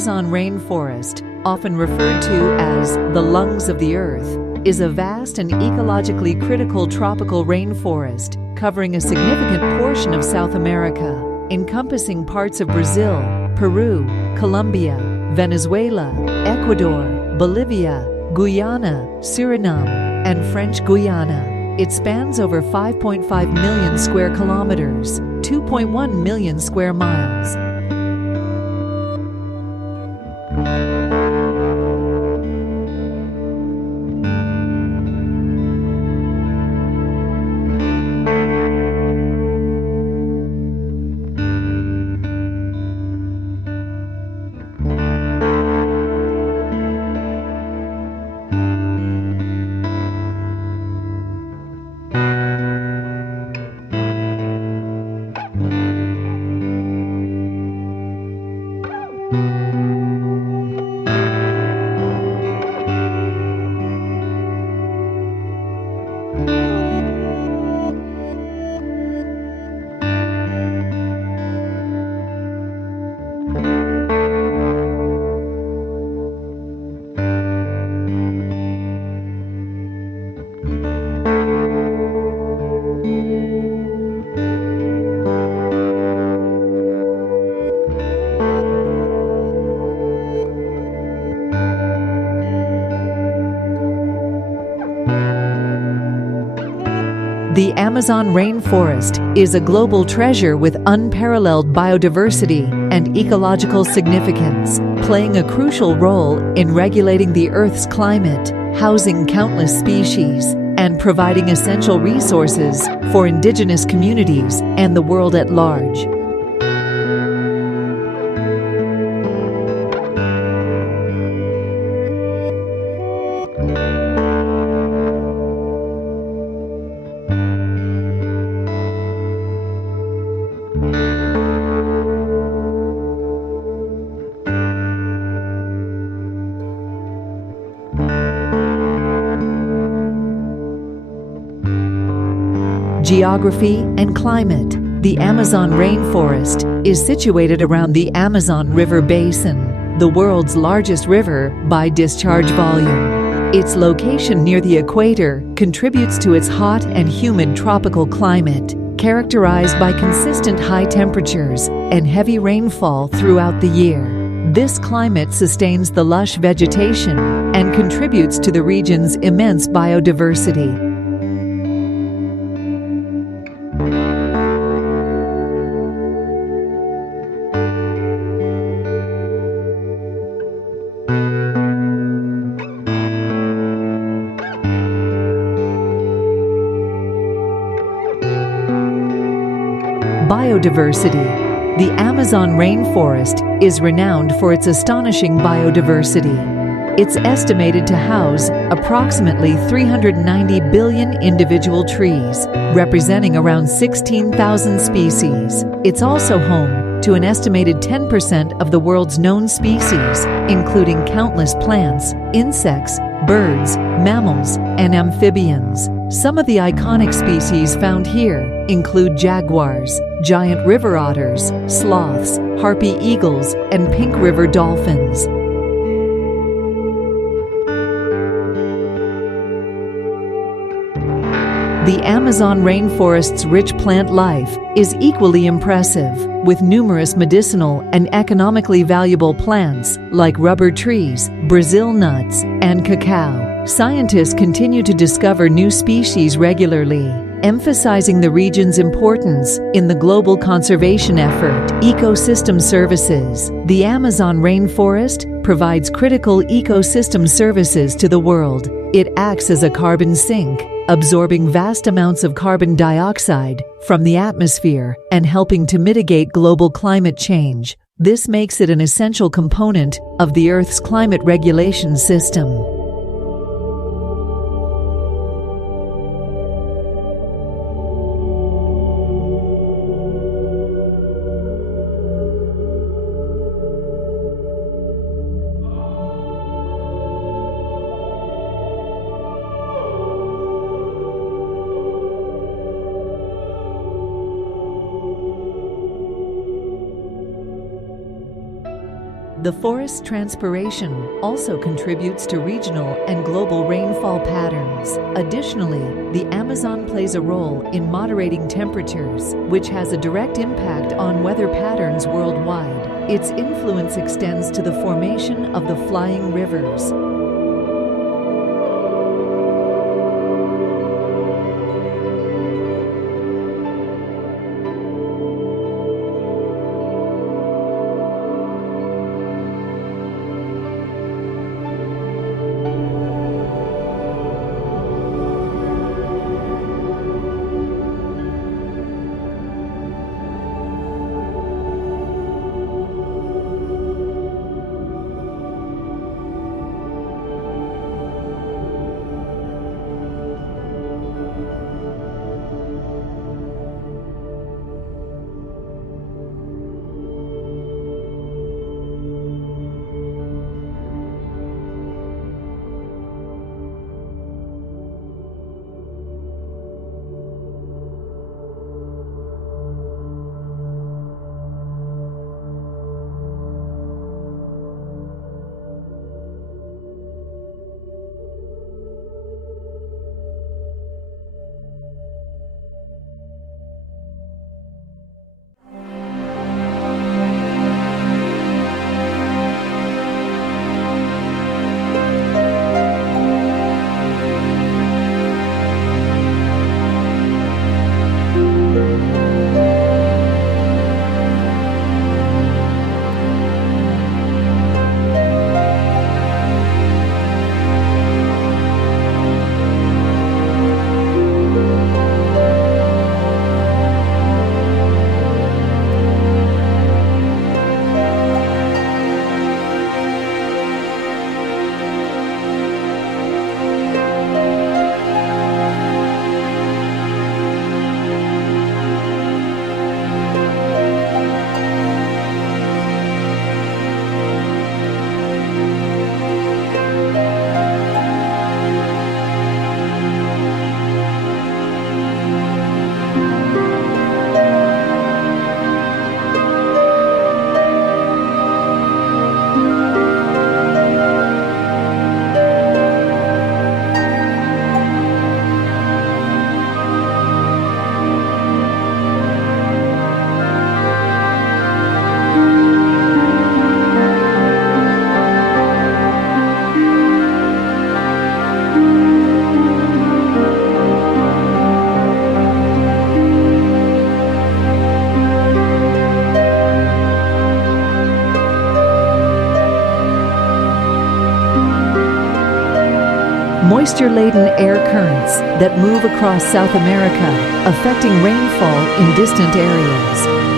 Amazon rainforest, often referred to as the lungs of the earth, is a vast and ecologically critical tropical rainforest covering a significant portion of South America, encompassing parts of Brazil, Peru, Colombia, Venezuela, Ecuador, Bolivia, Guyana, Suriname, and French Guiana. It spans over 5.5 million square kilometers, 2.1 million square miles. The Amazon rainforest is a global treasure with unparalleled biodiversity and ecological significance, playing a crucial role in regulating the Earth's climate, housing countless species, and providing essential resources for indigenous communities and the world at large. Geography and climate. The Amazon rainforest is situated around the Amazon River Basin, the world's largest river by discharge volume. Its location near the equator contributes to its hot and humid tropical climate, characterized by consistent high temperatures and heavy rainfall throughout the year. This climate sustains the lush vegetation and contributes to the region's immense biodiversity. Biodiversity. The Amazon rainforest is renowned for its astonishing biodiversity. It's estimated to house approximately 390 billion individual trees, representing around 16,000 species. It's also home to an estimated 10% of the world's known species, including countless plants, insects, birds, mammals, and amphibians. Some of the iconic species found here include jaguars, giant river otters, sloths, harpy eagles, and pink river dolphins. The Amazon rainforest's rich plant life is equally impressive, with numerous medicinal and economically valuable plants like rubber trees, Brazil nuts, and cacao. Scientists continue to discover new species regularly, emphasizing the region's importance in the global conservation effort. Ecosystem services. The Amazon rainforest provides critical ecosystem services to the world. It acts as a carbon sink, absorbing vast amounts of carbon dioxide from the atmosphere and helping to mitigate global climate change. This makes it an essential component of the Earth's climate regulation system. The forest's transpiration also contributes to regional and global rainfall patterns. Additionally, the Amazon plays a role in moderating temperatures, which has a direct impact on weather patterns worldwide. Its influence extends to the formation of the flying rivers. Moisture-laden air currents that move across South America, affecting rainfall in distant areas.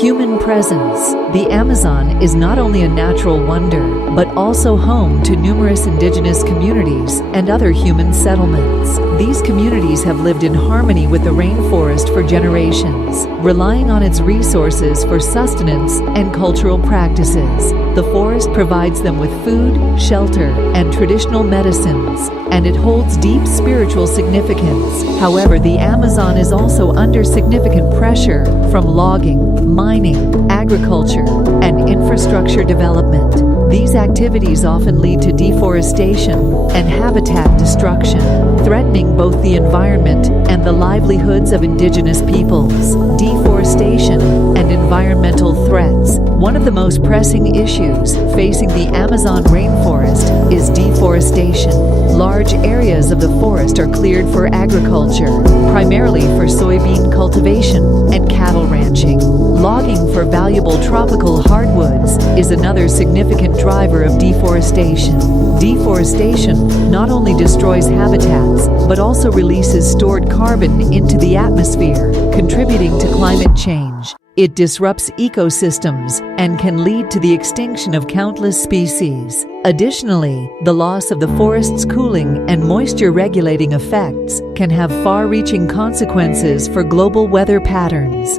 Human presence. The Amazon is not only a natural wonder, but also home to numerous indigenous communities and other human settlements. These communities have lived in harmony with the rainforest for generations, relying on its resources for sustenance and cultural practices. The forest provides them with food, shelter, and traditional medicines, and it holds deep spiritual significance. However, the Amazon is also under significant pressure from logging, mining, agriculture, and infrastructure development. These activities often lead to deforestation and habitat destruction, threatening both the environment and the livelihoods of indigenous peoples. Deforestation and environmental threats. One of the most pressing issues facing the Amazon rainforest is deforestation. Large areas of the forest are cleared for agriculture, primarily for soybean cultivation and cattle ranching. Logging for valuable tropical hardwoods is another significant driver of deforestation. Deforestation not only destroys habitats, but also releases stored carbon into the atmosphere, contributing to climate change. It disrupts ecosystems and can lead to the extinction of countless species. Additionally, the loss of the forest's cooling and moisture-regulating effects can have far-reaching consequences for global weather patterns.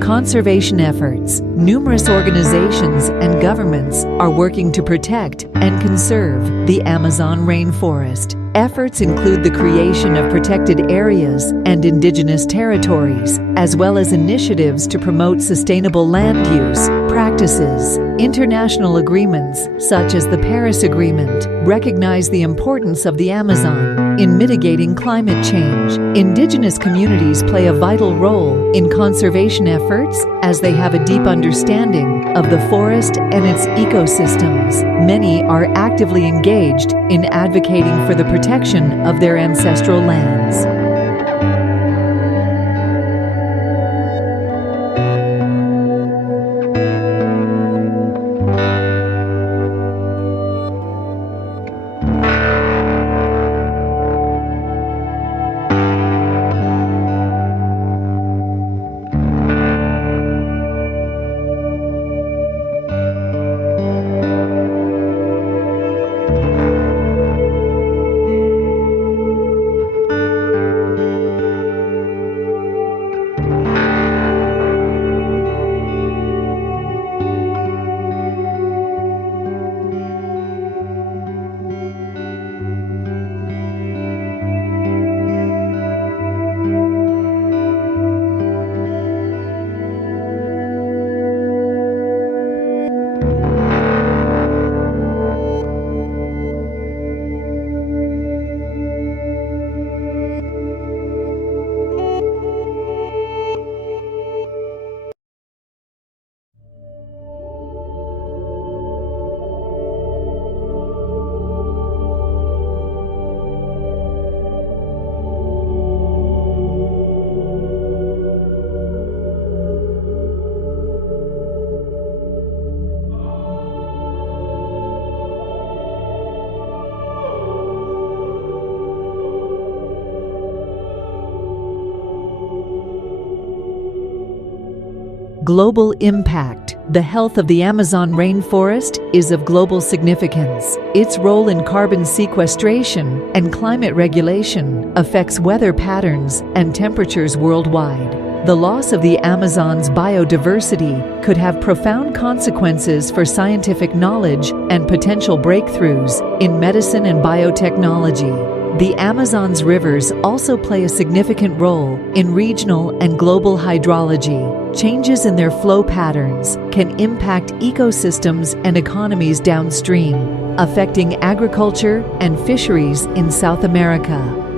Conservation efforts. Numerous organizations and governments are working to protect and conserve the Amazon rainforest. Efforts include the creation of protected areas and indigenous territories, as well as initiatives to promote sustainable land use practices. International agreements, such as the Paris Agreement, recognize the importance of the Amazon in mitigating climate change. Indigenous communities play a vital role in conservation efforts as they have a deep understanding of the forest and its ecosystems. Many are actively engaged in advocating for the protection of their ancestral lands. Global impact. The health of the Amazon rainforest is of global significance. Its role in carbon sequestration and climate regulation affects weather patterns and temperatures worldwide. The loss of the Amazon's biodiversity could have profound consequences for scientific knowledge and potential breakthroughs in medicine and biotechnology. The Amazon's rivers also play a significant role in regional and global hydrology. Changes in their flow patterns can impact ecosystems and economies downstream, affecting agriculture and fisheries in South America.